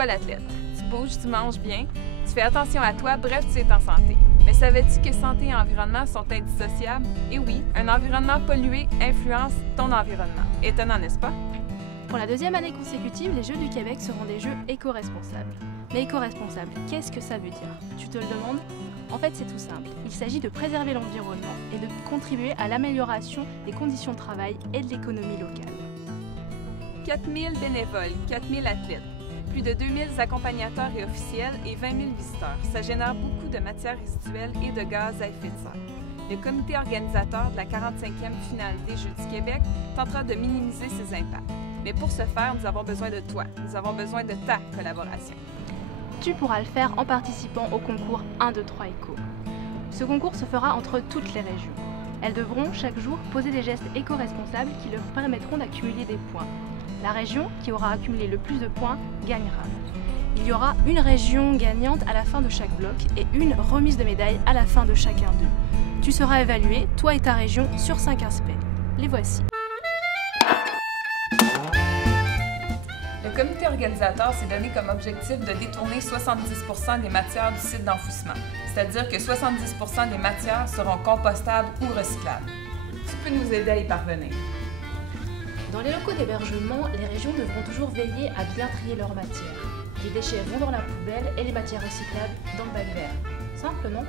toi l'athlète. Tu bouges, tu manges bien, tu fais attention à toi, bref, tu es en santé. Mais savais-tu que santé et environnement sont indissociables? Et oui, un environnement pollué influence ton environnement. Étonnant, n'est-ce pas? Pour la deuxième année consécutive, les Jeux du Québec seront des Jeux éco-responsables. Mais éco-responsable, qu'est-ce que ça veut dire? Tu te le demandes? En fait, c'est tout simple. Il s'agit de préserver l'environnement et de contribuer à l'amélioration des conditions de travail et de l'économie locale. 4000 bénévoles, 4000 athlètes, plus de 2000 accompagnateurs et officiels et 20 000 visiteurs. Ça génère beaucoup de matières résiduelles et de gaz à effet de serre. Le comité organisateur de la 45e finale des Jeux du Québec tentera de minimiser ces impacts. Mais pour ce faire, nous avons besoin de toi. Nous avons besoin de ta collaboration. Tu pourras le faire en participant au concours 1, 2, 3 Éco. Ce concours se fera entre toutes les régions. Elles devront chaque jour poser des gestes éco-responsables qui leur permettront d'accumuler des points. La région qui aura accumulé le plus de points gagnera. Il y aura une région gagnante à la fin de chaque bloc et une remise de médaille à la fin de chacun d'eux. Tu seras évalué, toi et ta région, sur 5 aspects. Les voici. Le comité organisateur s'est donné comme objectif de détourner 70% des matières du site d'enfouissement, c'est-à-dire que 70% des matières seront compostables ou recyclables. Tu peux nous aider à y parvenir. Dans les locaux d'hébergement, les régions devront toujours veiller à bien trier leurs matières. Les déchets vont dans la poubelle et les matières recyclables dans le bac vert. Simple, non?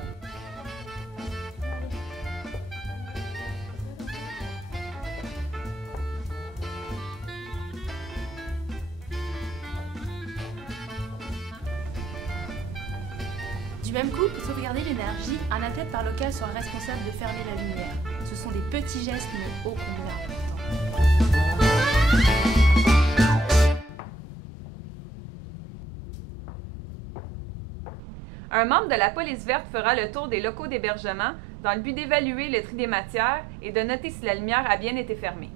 Du même coup, pour sauvegarder l'énergie, un athlète par local sera responsable de fermer la lumière. Ce sont des petits gestes mais ô combien importants. Un membre de la police verte fera le tour des locaux d'hébergement dans le but d'évaluer le tri des matières et de noter si la lumière a bien été fermée.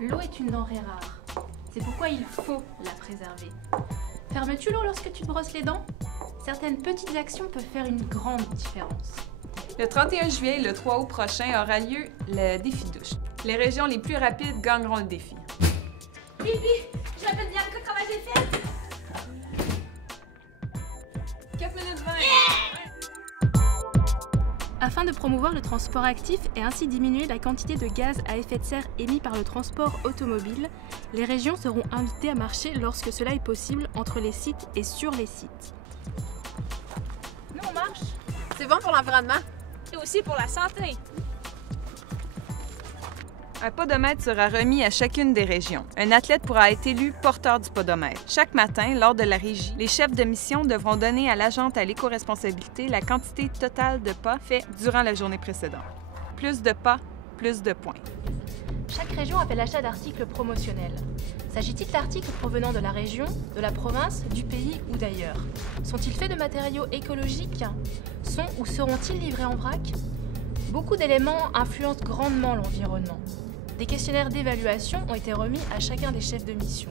L'eau est une denrée rare. C'est pourquoi il faut la préserver. Fermes-tu l'eau lorsque tu te brosses les dents? Certaines petites actions peuvent faire une grande différence. Le 31 juillet et le 3 août prochain aura lieu le défi douche. Les régions les plus rapides gagneront le défi. Bibi, j'appelle bien que travail j'ai fait. 4 minutes 20. Afin de promouvoir le transport actif et ainsi diminuer la quantité de gaz à effet de serre émis par le transport automobile, les régions seront invitées à marcher lorsque cela est possible entre les sites et sur les sites. Nous on marche. C'est bon pour l'environnement et aussi pour la santé. Un podomètre sera remis à chacune des régions. Un athlète pourra être élu porteur du podomètre. Chaque matin, lors de la régie, les chefs de mission devront donner à l'agente à l'éco-responsabilité la quantité totale de pas faits durant la journée précédente. Plus de pas, plus de points. Chaque région a fait l'achat d'articles promotionnels. S'agit-il d'articles provenant de la région, de la province, du pays ou d'ailleurs? Sont-ils faits de matériaux écologiques? Sont ou seront-ils livrés en vrac? Beaucoup d'éléments influencent grandement l'environnement. Des questionnaires d'évaluation ont été remis à chacun des chefs de mission.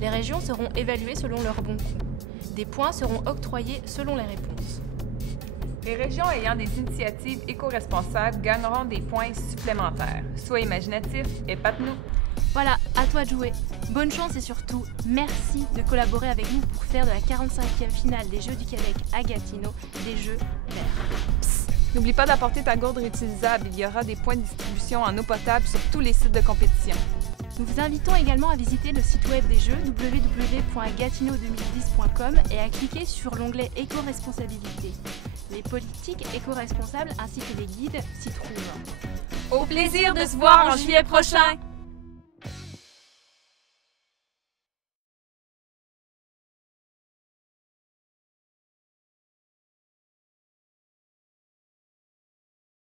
Les régions seront évaluées selon leurs bons coups. Des points seront octroyés selon les réponses. Les régions ayant des initiatives éco-responsables gagneront des points supplémentaires. Sois imaginatif, épate-nous. Voilà, à toi de jouer. Bonne chance et surtout, merci de collaborer avec nous pour faire de la 45e finale des Jeux du Québec à Gatineau des Jeux verts. N'oublie pas d'apporter ta gourde réutilisable. Il y aura des points de distribution en eau potable sur tous les sites de compétition. Nous vous invitons également à visiter le site web des Jeux www.gatineau2010.com et à cliquer sur l'onglet Éco-responsabilité. Les politiques éco-responsables ainsi que les guides s'y trouvent. Au plaisir de se voir en juillet prochain!